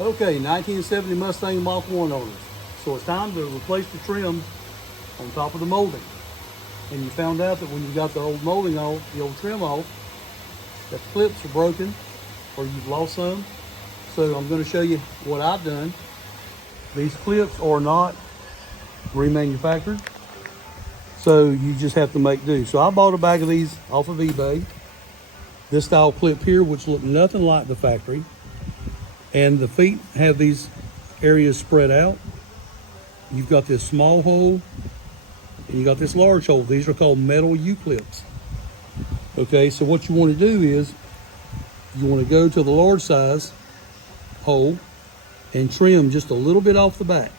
Okay, 1970 Mustang Mach 1 owners. So it's time to replace the trim on top of the molding. And you found out that when you got the old molding off, the old trim off, that the clips are broken or you've lost some. So I'm going to show you what I've done. These clips are not remanufactured, so you just have to make do. So I bought a bag of these off of eBay. This style clip here, which look nothing like the factory. And the feet have these areas spread out. You've got this small hole and you got this large hole. These are called metal U-clips. Okay, so what you want to do is you want to go to the large size hole and trim just a little bit off the back.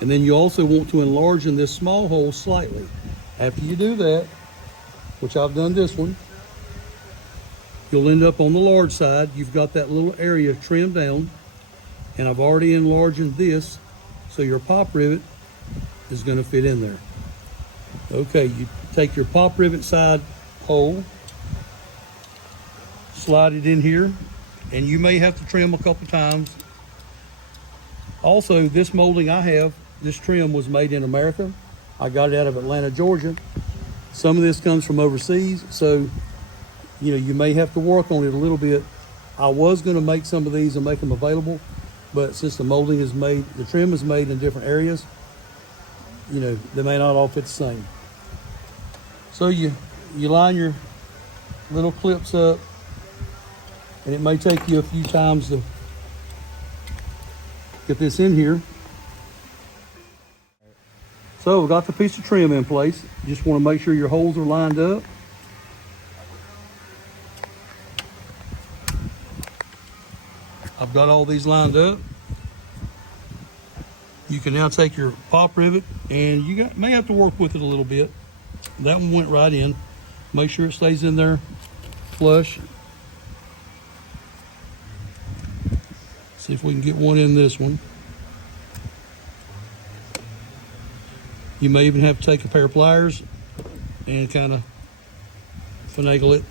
And then you also want to enlarge in this small hole slightly. After you do that, which I've done this one, you'll end up on the large side. You've got that little area trimmed down, and I've already enlarged this, so your pop rivet is going to fit in there. Okay, you take your pop rivet side hole, slide it in here, and you may have to trim a couple times. Also, this molding I have, this trim was made in America. I got it out of Atlanta, Georgia. Some of this comes from overseas, so you know, you may have to work on it a little bit. I was going to make some of these and make them available, but since the molding is made, the trim is made in different areas, you know, they may not all fit the same. So you line your little clips up, and it may take you a few times to get this in here. So we got the piece of trim in place. You just want to make sure your holes are lined up. I've got all these lined up. You can now take your pop rivet, and you may have to work with it a little bit. That one went right in. Make sure it stays in there flush. See if we can get one in this one. You may even have to take a pair of pliers and kind of finagle it.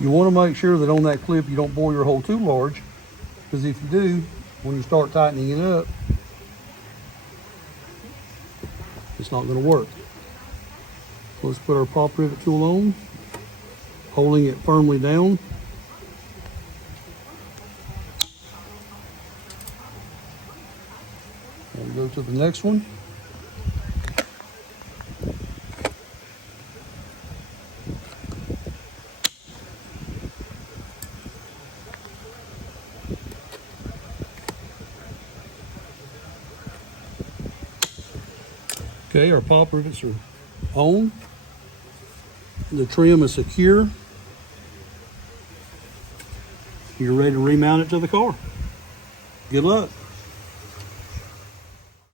You want to make sure that on that clip you don't bore your hole too large, because if you do, when you start tightening it up, it's not going to work. So let's put our pop rivet tool on, holding it firmly down. And go to the next one. Okay, our pop rivets are on. The trim is secure. You're ready to remount it to the car. Good luck.